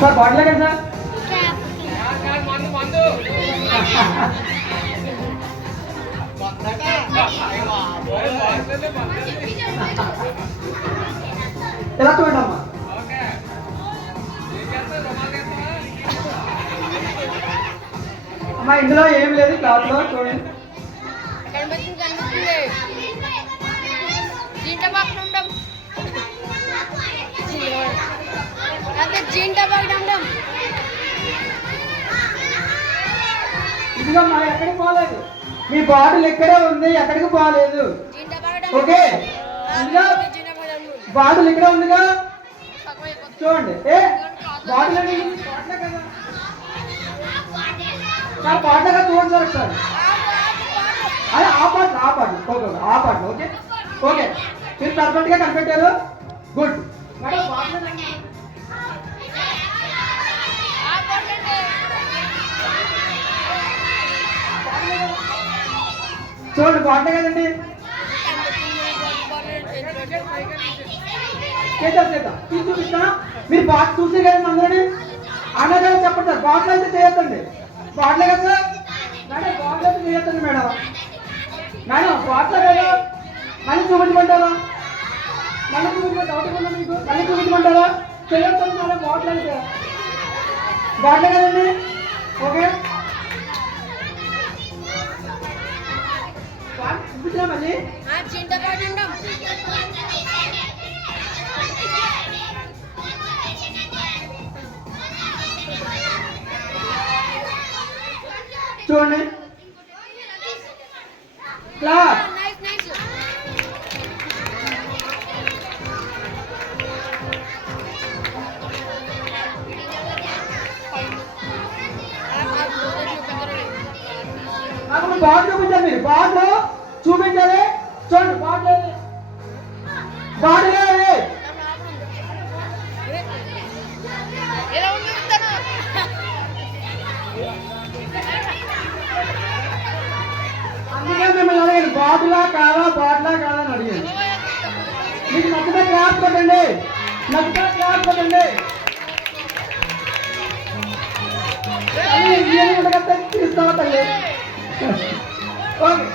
Sir bottle కదా sir ఎలా చూడండి అమ్మా. అమ్మా ఇందులో ఏం లేదు క్లాత్ లో చూడండి. ఇదిగో మా ఎక్కడికి పోలేదు, మీ బాటిల్ ఎక్కడే ఉంది, ఎక్కడికి పోలేదు. ఓకే బాటిల్ ఇక్కడే ఉందిగా చూడండి. ఏ బాటిల్ అండి బాటిలే కదా సార్, బాటిలే కదా చూడండి సార్ ఒకసారి. అదే ఆ పాటలు ఓకే ఆ పాటలు ఓకే ఓకే మీరు పర్ఫెక్ట్ గా కనిపెట్టారు. గుడ్ మేడం బాటిల్ చూడండి బాగుంటాయి కదండి. చేద్దాం తీసి చూపిస్తాను. మీరు బాట్ చూసే కదండి అందరూ అన్నగా చెప్పండి సార్. బాటిల్ అయితే చేయొద్దండి. బాటిలే కదా సార్ మేడం, బాటిల్ అయితే చేయొద్దండి మేడం. మేడం బాటిలే కదా మళ్ళీ చూపించమంటారా? మళ్ళీ చూపించమంటారా? మీకు మళ్ళీ చూపించమంటారా? చేయొద్దండి మేడం బాటిల్ అయితే. బాటిలే కదండి ఓకే చూపించా మళ్ళీ. చూడండి క్లాస్ నాకు బాటిల్ చూపించాలి. మీరు బాటిల్ చూపించాలి. చూడండి బాటిల్ అందుకే మిమ్మల్ని అడిగాను బాటిలా కాదా అని అడిగాను. మీకు నచ్చితే క్లాస్ కొట్టండి, తీస్తావా తల్లి ఓకే.